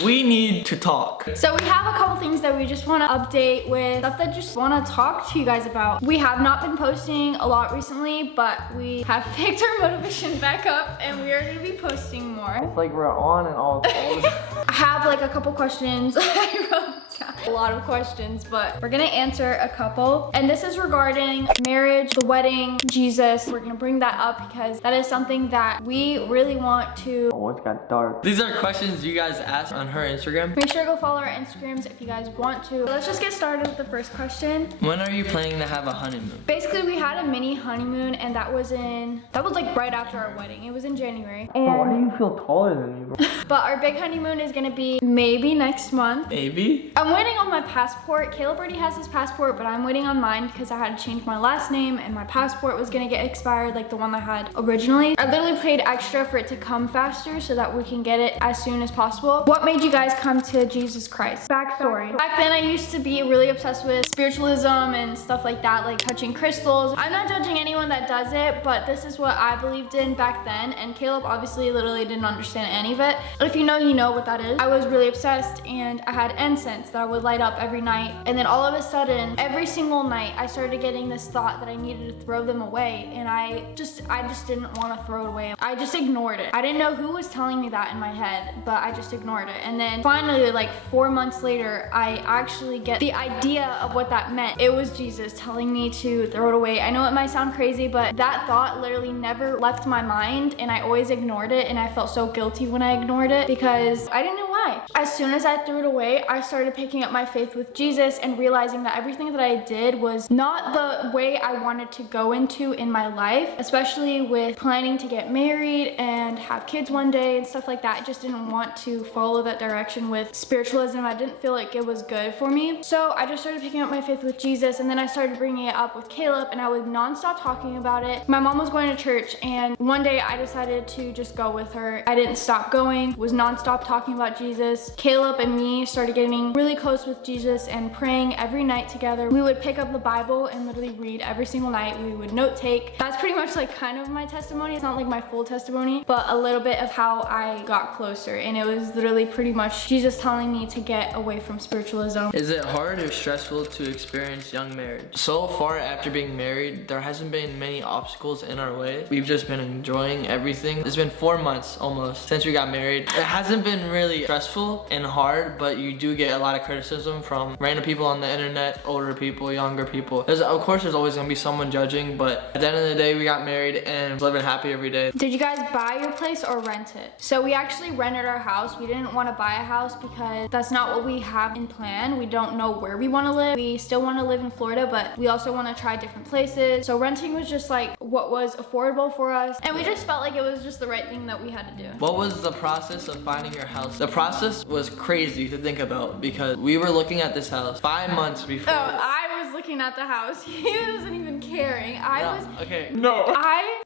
We need to talk. So we have a couple things that we just want to update with, stuff that just want to talk to you guys about. We have not been posting a lot recently, but we have picked our motivation back up and we are going to be posting more. It's like we're on and all. I have like a couple questions. I wrote down a lot of questions, but we're going to answer a couple. And this is regarding marriage, the wedding, Jesus. We're going to bring that up because that is something that we really want to. Oh, it's got dark. These are questions you guys asked on her Instagram. Make sure to go follow our Instagrams if you guys want to. Let's just get started with the first question. When are you planning to have a honeymoon? Basically, we had a mini honeymoon and that was like right after our wedding. It was in January. And Why do you feel taller than me, bro? but our big honeymoon is gonna be maybe next month. Maybe? I'm waiting on my passport. Caleb already has his passport, but I'm waiting on mine because I had to change my last name and my passport was gonna get expired like the one I had originally. I literally paid extra for it to come faster so that we can get it as soon as possible. What made you guys come to Jesus Christ? Backstory. Back then I used to be really obsessed with spiritualism and stuff like that, like touching crystals. I'm not judging anyone that does it, but this is what I believed in back then, and Caleb obviously literally didn't understand any of it. But if you know, you know what that is. I was really obsessed and I had incense that I would light up every night, and then all of a sudden, every single night, I started getting this thought that I needed to throw them away, and I just didn't want to throw it away. I just ignored it. I didn't know who was telling me that in my head, but I just ignored it. And then finally, like 4 months later, I actually get the idea of what that meant. It was Jesus telling me to throw it away. I know it might sound crazy, but that thought literally never left my mind, and I always ignored it, and I felt so guilty when I ignored it because I didn't know why. As soon as I threw it away, I started picking up my faith with Jesus and realizing that everything that I did was not the way I wanted to go into in my life, especially with planning to get married and have kids one day and stuff like that. I just didn't want to follow that direction with spiritualism. I didn't feel like it was good for me. So I just started picking up my faith with Jesus, and then I started bringing it up with Caleb, and I would nonstop talking about it. My mom was going to church, and one day I decided to just go with her. I didn't stop going, was nonstop talking about Jesus. Caleb and me started getting really close with Jesus and praying every night together. We would pick up the Bible and literally read every single night. We would note take. That's pretty much like kind of my testimony. It's not like my full testimony, but a little bit of how I got closer, and it was literally pretty much Jesus telling me to get away from spiritualism. Is it hard or stressful to experience young marriage? So far after being married, there hasn't been many obstacles in our way. We've just been enjoying everything. It's been 4 months almost since we got married. It hasn't been really stressful and hard, but you do get a lot of criticism from random people on the internet, older people, younger people. Of course there's always gonna be someone judging, but at the end of the day, we got married and living happy every day. Did you guys buy your place or rent it? So we actually rented our house. We didn't want to buy a house because that's not what we have in plan. We don't know where we want to live. We still want to live in Florida, but we also want to try different places. So renting was just like what was affordable for us, and we just felt like it was just the right thing that we had to do. What was the process of finding your house? The process was crazy to think about because we were looking at this house 5 months before. Oh, I was looking at the house. He wasn't even caring. I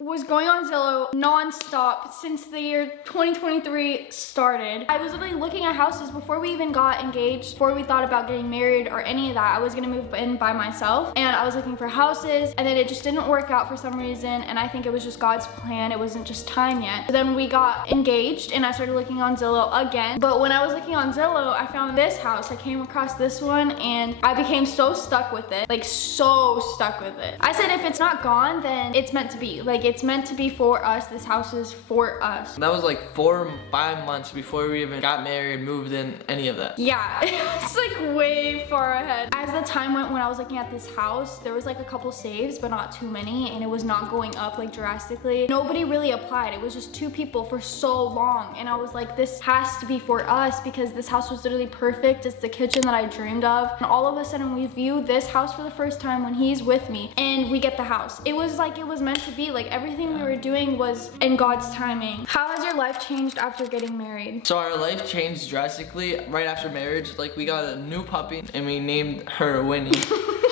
was going on Zillow non-stop since the year 2023 started. I was literally looking at houses before we even got engaged, before we thought about getting married or any of that. I was gonna move in by myself, and I was looking for houses, and then it just didn't work out for some reason, and I think it was just God's plan. It wasn't just time yet. So then we got engaged, and I started looking on Zillow again. But when I was looking on Zillow, I found this house. I came across this one, and I became so stuck with it, like so stuck with it. I said if it's not gone, then it's meant to be. Like it's meant to be for us. This house is for us. That was like 4 or 5 months before we even got married, moved in, any of that. Yeah, it's like way far ahead. As the time went when I was looking at this house, there was like a couple saves, but not too many, and it was not going up like drastically. Nobody really applied. It was just 2 people for so long, and I was like, this has to be for us because this house was literally perfect. It's the kitchen that I dreamed of. And all of a sudden we view this house for the first time when he's with me, and we get the house. It was like it was meant to be. Like everything we were doing was in God's timing. How has your life changed after getting married? So our life changed drastically right after marriage. Like we got a new puppy and we named her Winnie.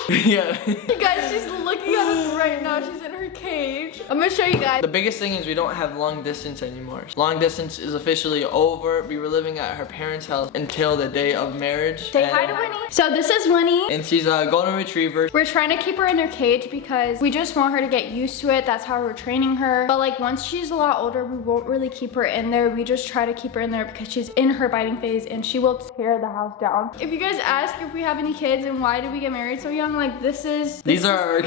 Yeah. You guys, she's looking at us right now. She's in her cage. I'm gonna show you guys. The biggest thing is we don't have long distance anymore. Long distance is officially over. We were living at her parents' house until the day of marriage. Say hi to Winnie. So this is Winnie. And she's a golden retriever. We're trying to keep her in her cage because we just want her to get used to it. That's how we're training her. But like once she's a lot older, we won't really keep her in there. We just try to keep her in there because she's in her biting phase and she will tear the house down. If you guys ask if we have any kids and why did we get married so young, like these are our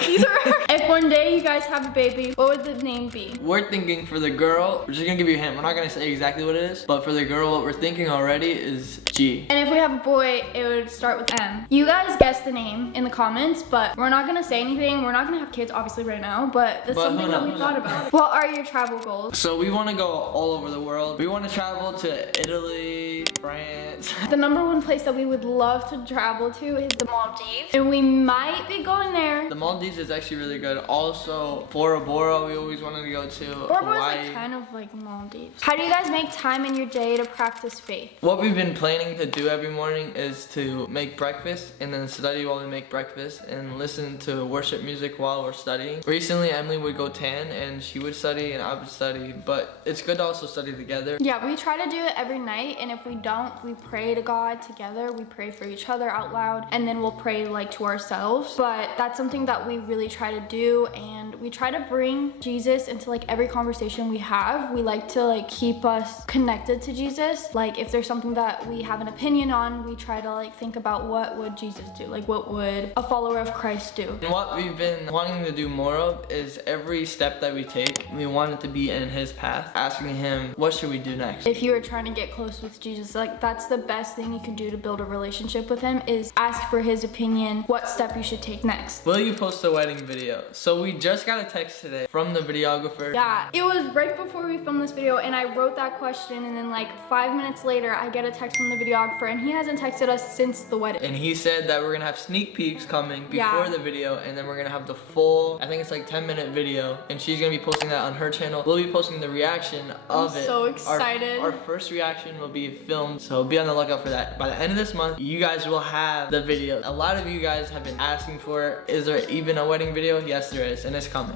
If one day you guys have a baby, what would the name be? We're thinking for the girl, we're just gonna give you a hint. We're not gonna say exactly what it is, but for the girl, what we're thinking already is G. And if we have a boy, it would start with M. You guys guess the name in the comments, but we're not gonna say anything. We're not gonna have kids obviously right now, but that's something that we thought about. What are your travel goals? So we wanna go all over the world. We wanna travel to Italy, France. The #1 place that we would love to travel to is the Maldives, and we might be going there. The Maldives is actually really good. Also, Bora Bora, we always wanted to go to. Bora Bora's like kind of like Maldives. How do you guys make time in your day to practice faith? What we've been planning to do every morning is to make breakfast and then study while we make breakfast and listen to worship music while we're studying. Recently, Emily would go tan and she would study and I would study, but it's good to also study together. Yeah, we try to do it every night, and if we don't, we pray to God together. We pray for each other out loud, and then we'll pray like to ourselves. But that's something that we really try to do, and we try to bring Jesus into like every conversation we have. We like to like keep us connected to Jesus. Like if there's something that we have an opinion on, we try to like think about what would Jesus do? Like what would a follower of Christ do? And what we've been wanting to do more of is every step that we take, we want it to be in his path, asking him, what should we do next? If you are trying to get close with Jesus, like that's the best thing you can do to build a relationship with him, is ask for his opinion, what step you should take next. Will you post a wedding video? So we just got a text today from the videographer. Yeah, it was right before we filmed this video, and I wrote that question, and then like 5 minutes later I get a text from the videographer, and he hasn't texted us since the wedding. And he said that we're gonna have sneak peeks coming before the video, and then we're gonna have the full, I think it's like 10-minute video, and she's gonna be posting that on her channel. We'll be posting the reaction of it. I'm so excited. Our first reaction will be filmed, so be on the lookout for that. By the end of this month, you guys will have the video. A lot of you guys have been asking for it. Is there even a wedding video? Yes, there is, and it's coming.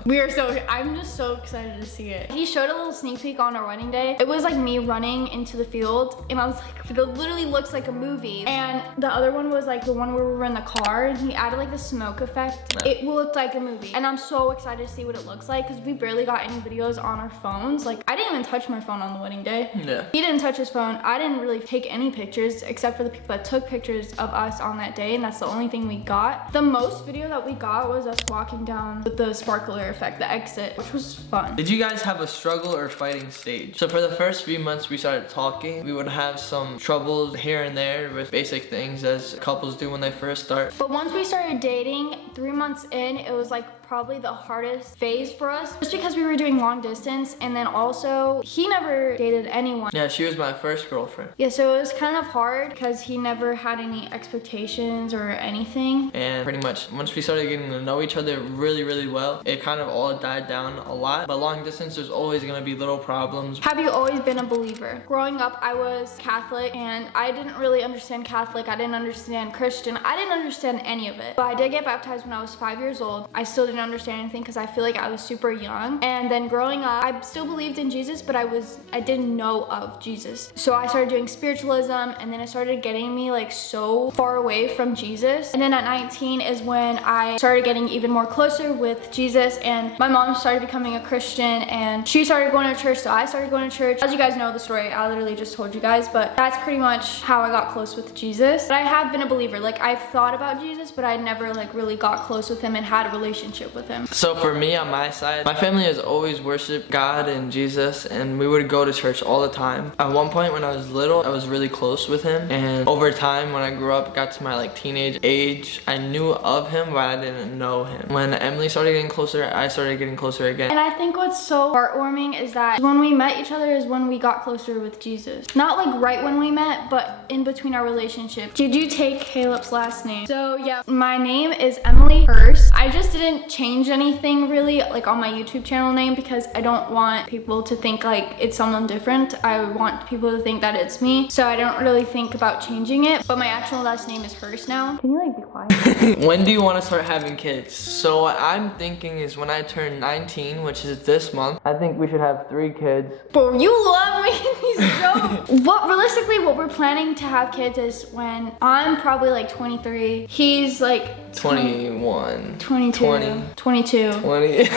I'm just so excited to see it. He showed a little sneak peek on our wedding day. It was like me running into the field, and I was like, it literally looks like a movie. And the other one was like the one where we were in the car, and he added like the smoke effect. Yeah. It looked like a movie, and I'm so excited to see what it looks like because we barely got any videos on our phones. Like I didn't even touch my phone on the wedding day. Yeah. He didn't touch his phone. I didn't really take any pictures except for the people that took pictures of us on that day, and that's the only thing we got. The most video that we got was us walking down with the sparkler effect, the exit, which was fun. Did you guys have a struggle or fighting stage? So for the first few months we started talking, we would have some troubles here and there with basic things as couples do when they first start. But once we started dating, 3 months in, it was like probably the hardest phase for us, just because we were doing long distance, and then also he never dated anyone. Yeah, she was my first girlfriend. Yeah, so it was kind of hard because he never had any expectations or anything. And pretty much once we started getting to know each other really, really well, it kind of all died down a lot. But long distance, there's always gonna be little problems. Have you always been a believer? Growing up, I was Catholic, and I didn't really understand Catholic. I didn't understand Christian. I didn't understand any of it. But I did get baptized when I was 5 years old. I still didn't understand anything because I feel like I was super young. And then growing up, I still believed in Jesus, but I didn't know of Jesus. So I started doing spiritualism, and then it started getting me like so far away from Jesus. And then at 19 is when I started getting even more closer with Jesus, and my mom started becoming a Christian, and she started going to church, so I started going to church. As you guys know the story, I literally just told you guys, but that's pretty much how I got close with Jesus. But I have been a believer. Like I've thought about Jesus, but I never like really got close with him and had a relationship with him. So for me, on my side, my family has always worshiped God and Jesus, and we would go to church all the time. At one point when I was little, I was really close with him, and over time when I grew up, got to my like teenage age, I knew of him, but I didn't know him. When Emily started getting closer, I started getting closer again. And I think what's so heartwarming is that when we met each other is when we got closer with Jesus. Not like right when we met, but in between our relationship. Did you take Caleb's last name? So yeah, my name is Emily first. I just didn't change anything really like on my YouTube channel name because I don't want people to think like it's someone different. I want people to think that it's me. So I don't really think about changing it. But my actual last name is Hurst now. Can you like be quiet? When do you want to start having kids? So what I'm thinking is when I turn 19, which is this month, I think we should have 3 kids. Bro, you love making these jokes. Realistically, what we're planning to have kids is when I'm probably like 23. He's like 21. 22. 20. 22. 20.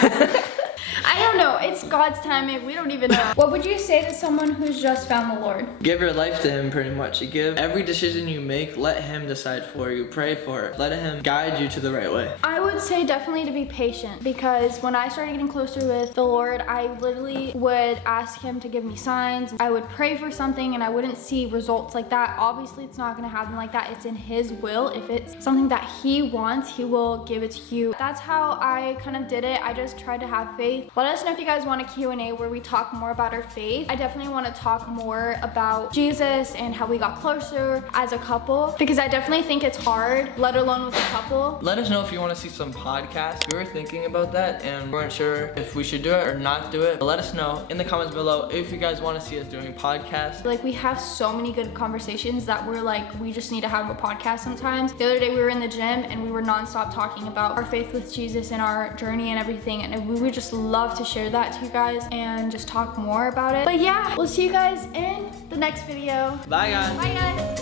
I don't know. It's God's timing. We don't even know. What would you say to someone who's just found the Lord? Give your life to him pretty much. You give every decision you make, let him decide for you. Pray for it. Let him guide you to the right way. I would say definitely to be patient because when I started getting closer with the Lord, I literally would ask him to give me signs. I would pray for something and I wouldn't see results like that. Obviously, it's not going to happen like that. It's in his will. If it's something that he wants, he will give it to you. That's how I kind of did it. I just tried to have faith. Let us know if you guys want a Q&A where we talk more about our faith. I definitely want to talk more about Jesus and how we got closer as a couple because I definitely think it's hard, let alone with a couple. Let us know if you want to see some podcasts. We were thinking about that and we weren't sure if we should do it or not do it. But let us know in the comments below if you guys want to see us doing podcasts. Like we have so many good conversations that we're like, we just need to have a podcast sometimes. The other day we were in the gym and we were nonstop talking about our faith with Jesus and our journey and everything. And we would just love to share that to you guys and just talk more about it. But yeah, we'll see you guys in the next video. Bye guys. Bye guys.